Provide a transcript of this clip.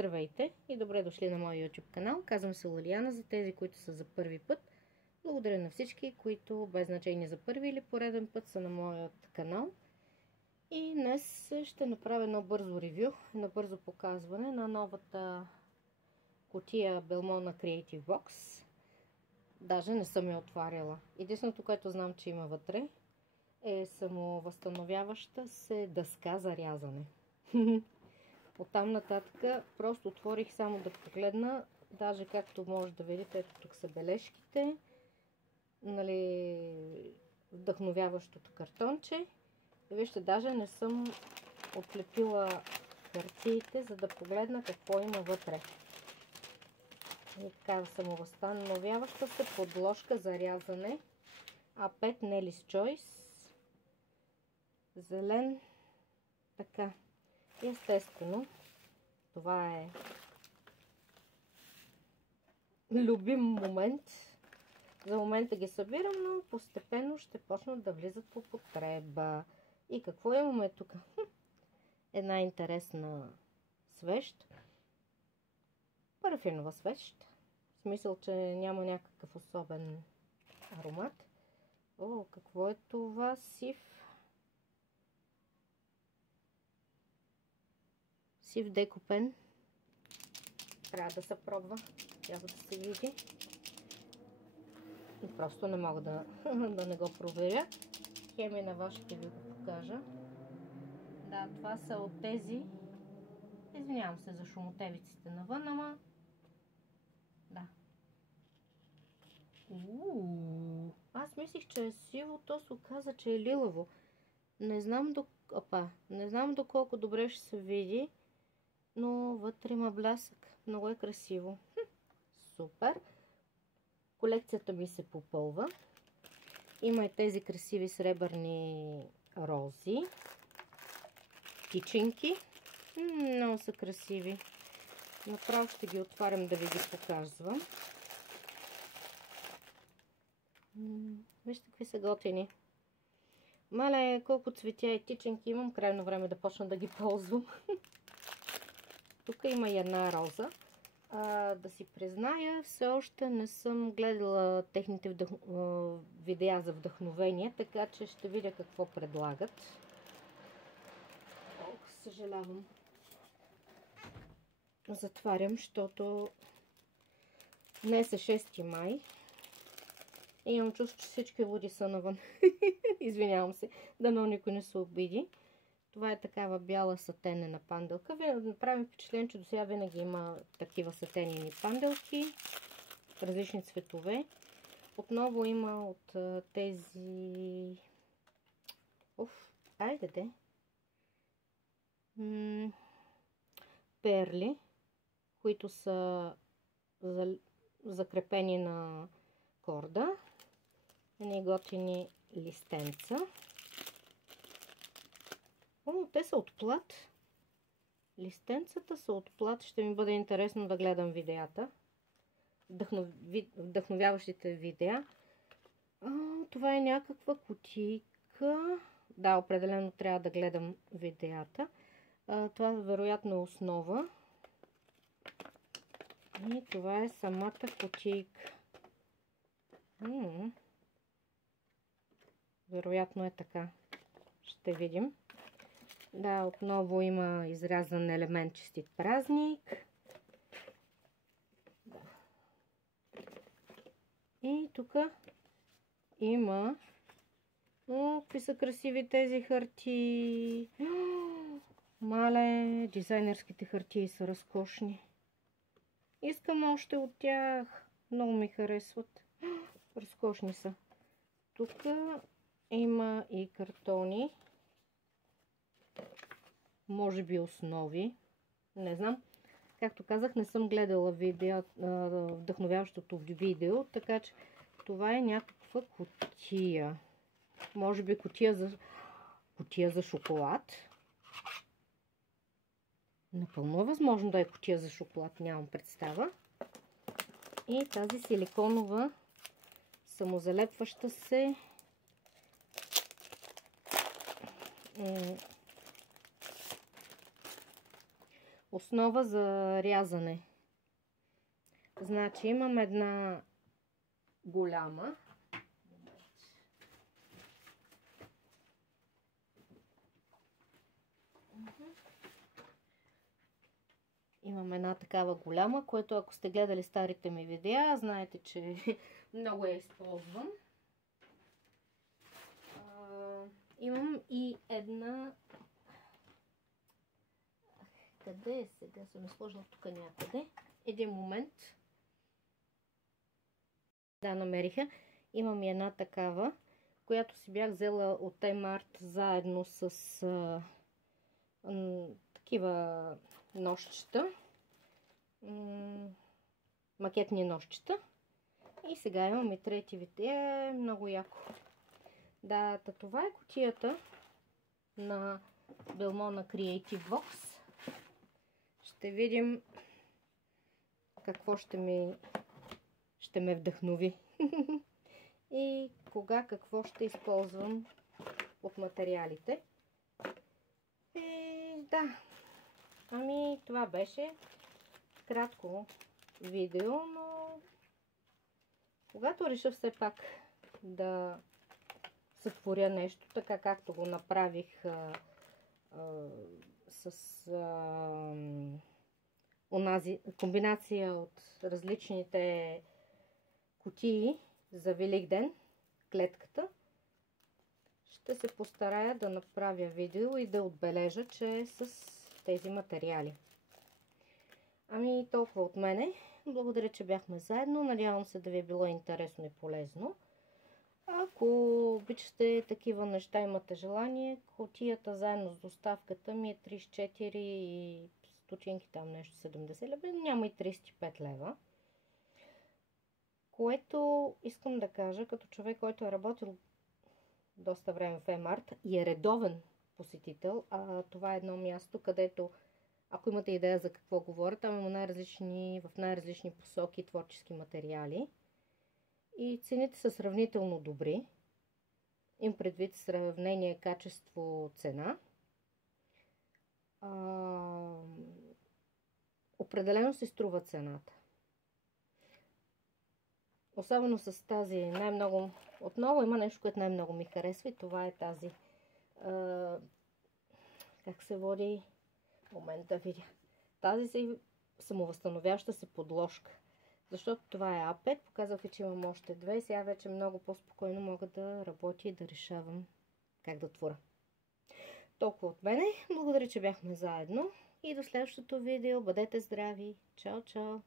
Здравейте и добре дошли на моя YouTube канал. Казвам се Лалиана, за тези, които са за първи път. Благодаря на всички, които без значение за първи или пореден път са на моят канал. И днес ще направя едно бързо ревю, едно бързо показване на новата кутия Belmont Creative Box. Даже не съм я отваряла. Единственото, което знам, че има вътре, е самовъзстановяваща се дъска за рязане. Оттам нататък просто отворих само да погледна, даже както може да видите, ето тук са бележките, нали, вдъхновяващото картонче. И вижте, даже не съм отлепила хартиите, за да погледна какво има вътре. И така, самовъзстановяваща се подложка за рязане A5 Nelly's Choice. Зелен, така. Естествено, това е любим момент. За момента ги събирам, но постепенно ще почнат да влизат в употреба. И какво имаме тук? Една интересна свещ. Парафинова свещ. В смисъл, че няма някакъв особен аромат. О, какво е това? Сив декопен. Трябва да се пробва. Трябва да се види. И просто не мога да не го проверя. Хеми на вас ще ви го покажа. Да, това са от тези. Извинявам се за шумотевиците навън, ама да. Аз мислих, че е сиво, то се оказа, че е лилаво. Не знам доколко добре ще се види, но вътре има блясък. Много е красиво. Супер! Колекцията ми се попълва. Има и тези красиви сребърни рози. Птичинки. Много са красиви. Направо ще ги отварям да ви ги показвам. Вижте какви са готини. Мале, колко цветя и птичинки имам. Крайно време да почна да ги ползвам. Тук има и една роза. Да си призная, все още не съм гледала техните видеа за вдъхновение, така че ще видя какво предлагат. Съжалявам. Затварям, защото днес е 6 май и имам чувство, че всички луди са навън. Извинявам се, дано никой не се обиди. Това е такава бяла сатенена панделка. Направим впечатление, че до сега винаги има такива сатенени панделки. Различни цветове. Отново има от тези... перли, които са закрепени на корда. Едни готини листенца. Те са от плат. Листенцата са от плат. Ще ми бъде интересно да гледам видеята. Вдъхновяващите видеа. Това е някаква кутийка. Да, определено трябва да гледам видеята. Това вероятно е основа. И това е самата кутийка. Вероятно е така. Ще видим. Да, отново има изрязан елемент честит празник. Да. И тук има... какви са красиви тези хартии. Мале, дизайнерските хартии са разкошни. Искам още от тях. Много ми харесват. Разкошни са. Тук има и картони. Може би основи. Не знам. Както казах, не съм гледала вдъхновяващото видео, така че това е някаква кутия. Може би кутия за шоколад. Напълно възможно да е кутия за шоколад, нямам представа. И тази силиконова самозалепваща се основа за рязане. Значи имам една голяма. Имам една такава голяма, което ако сте гледали старите ми видеа, знаете, че много я използвам. Имам и една... Къде е сега? Съм сложила тук някъде. Един момент. Да, намериха. Имам и една такава, която си бях взела от T-Mart заедно с такива ножчета. Макетни ножчета. И сега имам и трети вид. Много яко. Да, това е кутията на Belmona Creative Box. Ще видим какво ще ме вдъхнови. И кога какво ще използвам от материалите. Да. Ами, това беше кратко видео, но когато реша все пак да сътворя нещо, така както го направих с онази комбинация от различните кутии за Великден, клетката, ще се постарая да направя видео и да отбележа, че е с тези материали. Ами толкова от мене. Благодаря, че бяхме заедно. Надявам се да ви е било интересно и полезно. Ако обичате такива неща, имате желание, кутията заедно с доставката ми е 34 и стотинки, там нещо 70 лева, няма и 35 лева. Което искам да кажа, като човек, който е работил доста време в Emart и е редовен посетител, това е едно място, където, ако имате идея за какво говоря, там има в най-различни посоки творчески материали. И цените са сравнително добри. Им предвид сравнение качество-цена. Определено си струва цената. Особено с тази най-много... Отново има нещо, което най-много ми харесва и това е тази... как се води? Момент да видя. Тази самовъзстановяща се подложка. Защото това е А5. Показах ви, че имам още две и сега вече много по-спокойно мога да работя и да решавам как да творя. Толкова от мене. Благодаря, че бяхме заедно и до следващото видео. Бъдете здрави! Чао, чао!